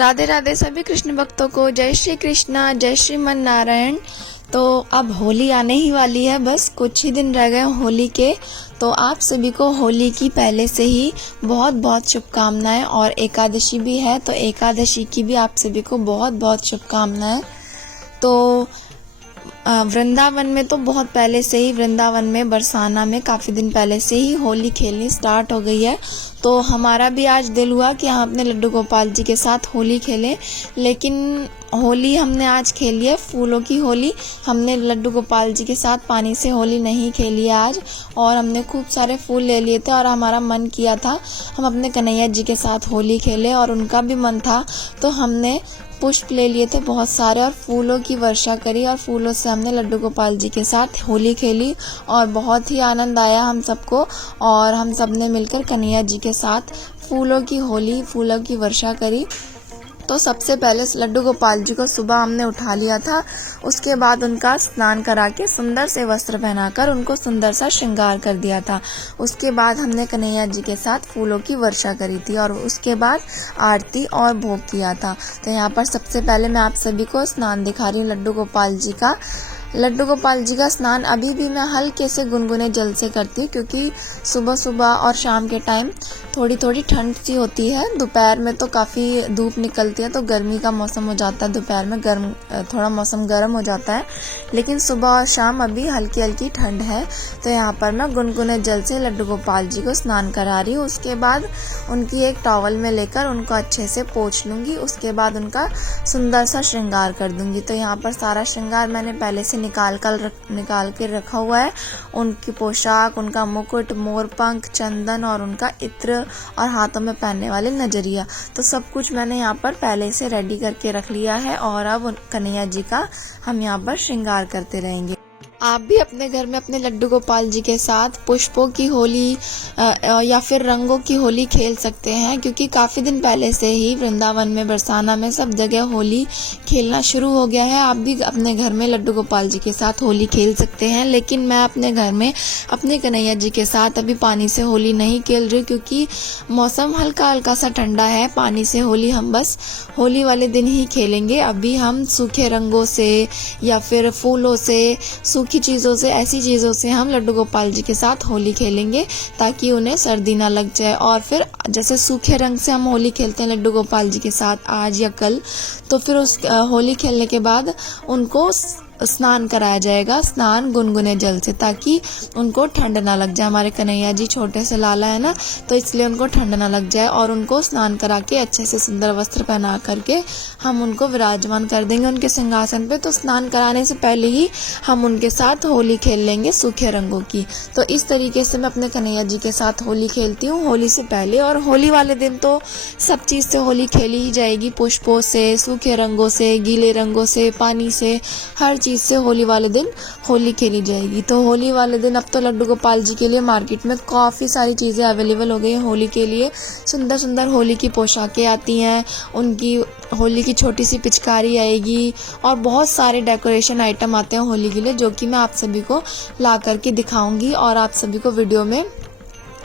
राधे राधे सभी कृष्ण भक्तों को। जय श्री कृष्णा, जय श्रीमन नारायण। तो अब होली आने ही वाली है, बस कुछ ही दिन रह गए होली के। तो आप सभी को होली की पहले से ही बहुत बहुत शुभकामनाएं। और एकादशी भी है, तो एकादशी की भी आप सभी को बहुत बहुत शुभकामनाएं। तो वृंदावन में तो बहुत पहले से ही, वृंदावन में बरसाना में काफ़ी दिन पहले से ही होली खेलनी स्टार्ट हो गई है। तो हमारा भी आज दिल हुआ कि हम अपने लड्डू गोपाल जी के साथ होली खेलें, लेकिन होली हमने आज खेली है फूलों की होली। हमने लड्डू गोपाल जी के साथ पानी से होली नहीं खेली है आज। और हमने खूब सारे फूल ले लिए थे और हमारा मन किया था हम अपने कन्हैया जी के साथ होली खेलें, और उनका भी मन था। तो हमने पुष्प ले लिए थे बहुत सारे और फूलों की वर्षा करी, और फूलों से हमने लड्डू गोपाल जी के साथ होली खेली और बहुत ही आनंद आया हम सबको। और हम सब ने मिलकर कन्हैया जी के साथ फूलों की होली, फूलों की वर्षा करी। तो सबसे पहले लड्डू गोपाल जी को सुबह हमने उठा लिया था। उसके बाद उनका स्नान करा के सुंदर से वस्त्र पहनाकर उनको सुंदर सा श्रृंगार कर दिया था। उसके बाद हमने कन्हैया जी के साथ फूलों की वर्षा करी थी और उसके बाद आरती और भोग किया था। तो यहाँ पर सबसे पहले मैं आप सभी को स्नान दिखा रही हूँ लड्डू गोपाल जी का। लड्डू गोपाल जी का स्नान अभी भी मैं हल्के से गुनगुने जल से करती हूँ, क्योंकि सुबह सुबह और शाम के टाइम थोड़ी थोड़ी ठंड सी होती है। दोपहर में तो काफ़ी धूप निकलती है, तो गर्मी का मौसम हो जाता है, दोपहर में थोड़ा मौसम गर्म हो जाता है। लेकिन सुबह और शाम अभी हल्की हल्की ठंड है। तो यहाँ पर मैं गुनगुने जल से लड्डू गोपाल जी को स्नान करा रही हूँ। उसके बाद उनकी एक टॉवल में लेकर उनको अच्छे से पोंछ लूँगी। उसके बाद उनका सुंदर सा श्रृंगार कर दूँगी। तो यहाँ पर सारा श्रृंगार मैंने पहले से निकाल के रखा हुआ है। उनकी पोशाक, उनका मुकुट, मोरपंख, चंदन और उनका इत्र और हाथों में पहनने वाले नजरिया, तो सब कुछ मैंने यहाँ पर पहले से रेडी करके रख लिया है। और अब कन्हैया जी का हम यहाँ पर श्रृंगार करते रहेंगे। आप भी अपने घर में अपने लड्डू गोपाल जी के साथ पुष्पों की होली या फिर रंगों की होली खेल सकते हैं, क्योंकि काफ़ी दिन पहले से ही वृंदावन में, बरसाना में सब जगह होली खेलना शुरू हो गया है। आप भी अपने घर में लड्डू गोपाल जी के साथ होली खेल सकते हैं। लेकिन मैं अपने घर में अपने कन्हैया जी के साथ अभी पानी से होली नहीं खेल रही, क्योंकि मौसम हल्का हल्का सा ठंडा है। पानी से होली हम बस होली वाले दिन ही खेलेंगे। अभी हम सूखे रंगों से या फिर फूलों से, की चीज़ों से, ऐसी चीज़ों से हम लड्डू गोपाल जी के साथ होली खेलेंगे, ताकि उन्हें सर्दी ना लग जाए। और फिर जैसे सूखे रंग से हम होली खेलते हैं लड्डू गोपाल जी के साथ आज या कल, तो फिर उस होली खेलने के बाद उनको स्नान कराया जाएगा, स्नान गुनगुने जल से, ताकि उनको ठंड ना लग जाए। हमारे कन्हैया जी छोटे से लाला है ना, तो इसलिए उनको ठंड ना लग जाए। और उनको स्नान करा के अच्छे से सुंदर वस्त्र पहना करके हम उनको विराजमान कर देंगे उनके सिंहासन पे। तो स्नान कराने से पहले ही हम उनके साथ होली खेल लेंगे सूखे रंगों की। तो इस तरीके से मैं अपने कन्हैया जी के साथ होली खेलती हूँ होली से पहले। और होली वाले दिन तो सब चीज़ से होली खेली ही जाएगी, पुष्पों से, सूखे रंगों से, गीले रंगों से, पानी से, हर चीज़ से होली वाले दिन होली खेली जाएगी। तो होली वाले दिन अब तो लड्डू गोपाल जी के लिए मार्केट में काफ़ी सारी चीज़ें अवेलेबल हो गई हैं होली के लिए। सुंदर सुंदर होली की पोशाकें आती हैं, उनकी होली की छोटी सी पिचकारी आएगी, और बहुत सारे डेकोरेशन आइटम आते हैं होली के लिए, जो कि मैं आप सभी को ला करके दिखाऊंगी और आप सभी को वीडियो में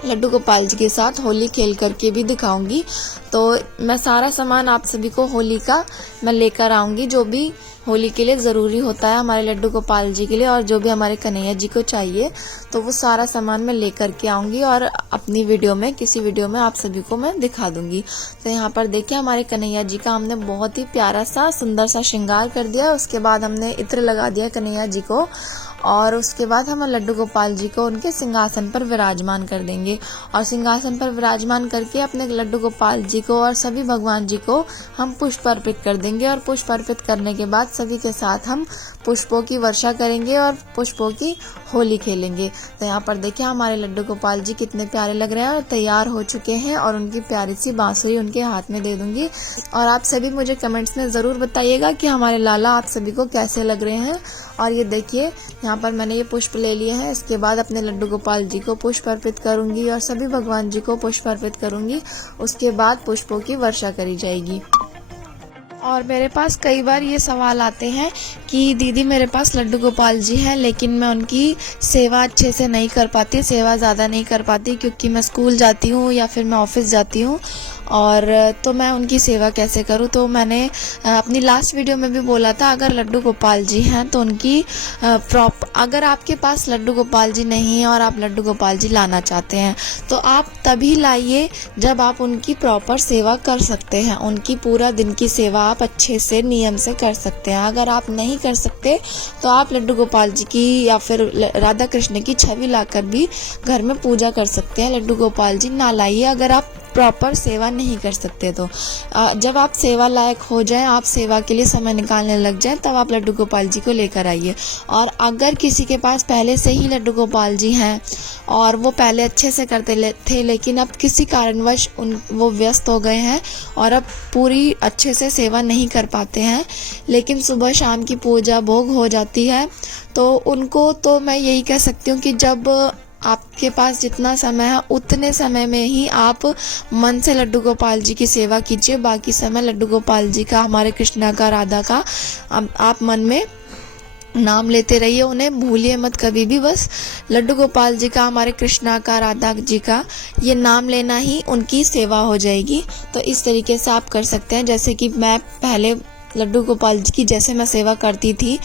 लड्डू गोपाल जी के साथ होली खेल करके भी दिखाऊंगी। तो मैं सारा सामान आप सभी को होली का मैं लेकर आऊँगी, जो भी होली के लिए ज़रूरी होता है हमारे लड्डू गोपाल जी के लिए, और जो भी हमारे कन्हैया जी को चाहिए, तो वो सारा सामान मैं लेकर के आऊँगी और अपनी वीडियो में, किसी वीडियो में आप सभी को मैं दिखा दूँगी। तो यहाँ पर देखिए हमारे कन्हैया जी का हमने बहुत ही प्यारा सा सुंदर सा श्रृंगार कर दिया। उसके बाद हमने इत्र लगा दिया कन्हैया जी को, और उसके बाद हम लड्डू गोपाल जी को उनके सिंहासन पर विराजमान कर देंगे। और सिंहासन पर विराजमान करके अपने लड्डू गोपाल जी को और सभी भगवान जी को हम पुष्प अर्पित कर देंगे। और पुष्प अर्पित करने के बाद सभी के साथ हम पुष्पों की वर्षा करेंगे और पुष्पों की होली खेलेंगे। तो यहाँ पर देखिए हमारे लड्डू गोपाल जी कितने प्यारे लग रहे हैं और तैयार हो चुके हैं, और उनकी प्यारी सी बांसुरी उनके हाथ में दे दूंगी। और आप सभी मुझे कमेंट्स में ज़रूर बताइएगा कि हमारे लाला आप सभी को कैसे लग रहे हैं। और ये देखिए यहाँ पर मैंने ये पुष्प ले लिए हैं। इसके बाद अपने लड्डू गोपाल जी को पुष्प अर्पित करूँगी और सभी भगवान जी को पुष्प अर्पित करूँगी। उसके बाद पुष्पों की वर्षा करी जाएगी। और मेरे पास कई बार ये सवाल आते हैं कि दीदी मेरे पास लड्डू गोपाल जी हैं, लेकिन मैं उनकी सेवा अच्छे से नहीं कर पाती, सेवा ज़्यादा नहीं कर पाती, क्योंकि मैं स्कूल जाती हूँ या फिर मैं ऑफिस जाती हूँ। और तो मैं उनकी सेवा कैसे करूँ, तो मैंने अपनी लास्ट वीडियो में भी बोला था, अगर लड्डू गोपाल जी हैं तो उनकी अगर आपके पास लड्डू गोपाल जी नहीं है और आप लड्डू गोपाल जी लाना चाहते हैं तो आप तभी लाइए जब आप उनकी प्रॉपर सेवा कर सकते हैं। उनकी पूरा दिन की सेवा आप अच्छे से नियम से कर सकते हैं। अगर आप नहीं कर सकते तो आप लड्डू गोपाल जी की या फिर राधा कृष्ण की छवि लाकर भी घर में पूजा कर सकते हैं। लड्डू गोपाल जी ना लाइए अगर आप प्रॉपर सेवा नहीं कर सकते। तो जब आप सेवा लायक हो जाएं, आप सेवा के लिए समय निकालने लग जाएं, तब आप लड्डू गोपाल जी को लेकर आइए। और अगर किसी के पास पहले से ही लड्डू गोपाल जी हैं और वो पहले अच्छे से करते थे, लेकिन अब किसी कारणवश वो व्यस्त हो गए हैं और अब पूरी अच्छे से सेवा नहीं कर पाते हैं, लेकिन सुबह शाम की पूजा भोग हो जाती है, तो उनको तो मैं यही कह सकती हूँ कि जब आपके पास जितना समय है उतने समय में ही आप मन से लड्डू गोपाल जी की सेवा कीजिए। बाकी समय लड्डू गोपाल जी का, हमारे कृष्णा का, राधा का आप मन में नाम लेते रहिए, उन्हें भूलिए मत कभी भी। बस लड्डू गोपाल जी का, हमारे कृष्णा का, राधा जी का ये नाम लेना ही उनकी सेवा हो जाएगी। तो इस तरीके से आप कर सकते हैं। जैसे कि मैं पहले लड्डू गोपाल जी की जैसे मैं सेवा करती थी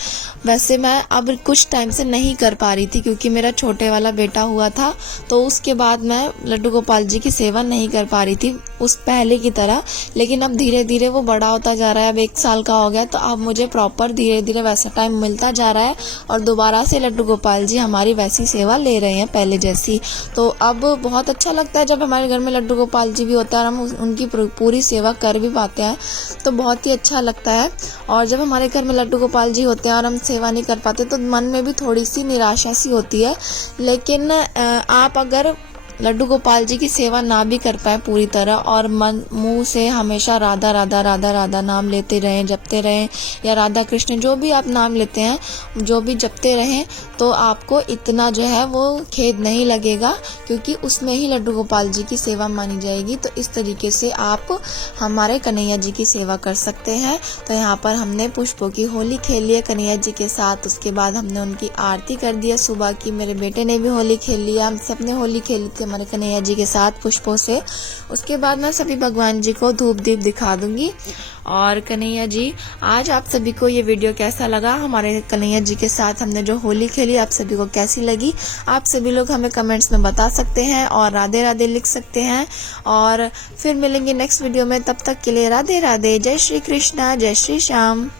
वैसे मैं अब कुछ टाइम से नहीं कर पा रही थी, क्योंकि मेरा छोटे वाला बेटा हुआ था, तो उसके बाद मैं लड्डू गोपाल जी की सेवा नहीं कर पा रही थी उस पहले की तरह। लेकिन अब धीरे धीरे वो बड़ा होता जा रहा है, अब 1 साल का हो गया, तो अब मुझे प्रॉपर धीरे धीरे वैसा टाइम मिलता जा रहा है और दोबारा से लड्डू गोपाल जी हमारी वैसी सेवा ले रहे हैं पहले जैसी। तो अब बहुत अच्छा लगता है जब हमारे घर में लड्डू गोपाल जी भी होता है और हम उनकी पूरी सेवा कर भी पाते हैं, तो बहुत ही अच्छा लगता है। और जब हमारे घर में लड्डू गोपाल जी होते हैं और हम सेवा नहीं कर पाते तो मन में भी थोड़ी सी निराशा सी होती है। लेकिन आप अगर लड्डू गोपाल जी की सेवा ना भी कर पाए पूरी तरह और मन मुंह से हमेशा राधा राधा राधा राधा नाम लेते रहें, जपते रहें, या राधा कृष्ण जो भी आप नाम लेते हैं जो भी जपते रहें, तो आपको इतना जो है वो खेद नहीं लगेगा, क्योंकि उसमें ही लड्डू गोपाल जी की सेवा मानी जाएगी। तो इस तरीके से आप हमारे कन्हैया जी की सेवा कर सकते हैं। तो यहाँ पर हमने पुष्पों की होली खेली है कन्हैया जी के साथ, उसके बाद हमने उनकी आरती कर दी है सुबह की, मेरे बेटे ने भी होली खेल लिया, हम सबने होली खेली थी हमारे कन्हैया जी के साथ पुष्पों से। उसके बाद मैं सभी भगवान जी को धूप दीप दिखा दूंगी। और कन्हैया जी, आज आप सभी को ये वीडियो कैसा लगा, हमारे कन्हैया जी के साथ हमने जो होली खेली आप सभी को कैसी लगी, आप सभी लोग हमें कमेंट्स में बता सकते हैं और राधे राधे लिख सकते हैं। और फिर मिलेंगे नेक्स्ट वीडियो में, तब तक के लिए राधे राधे, जय श्री कृष्णा, जय श्री श्याम।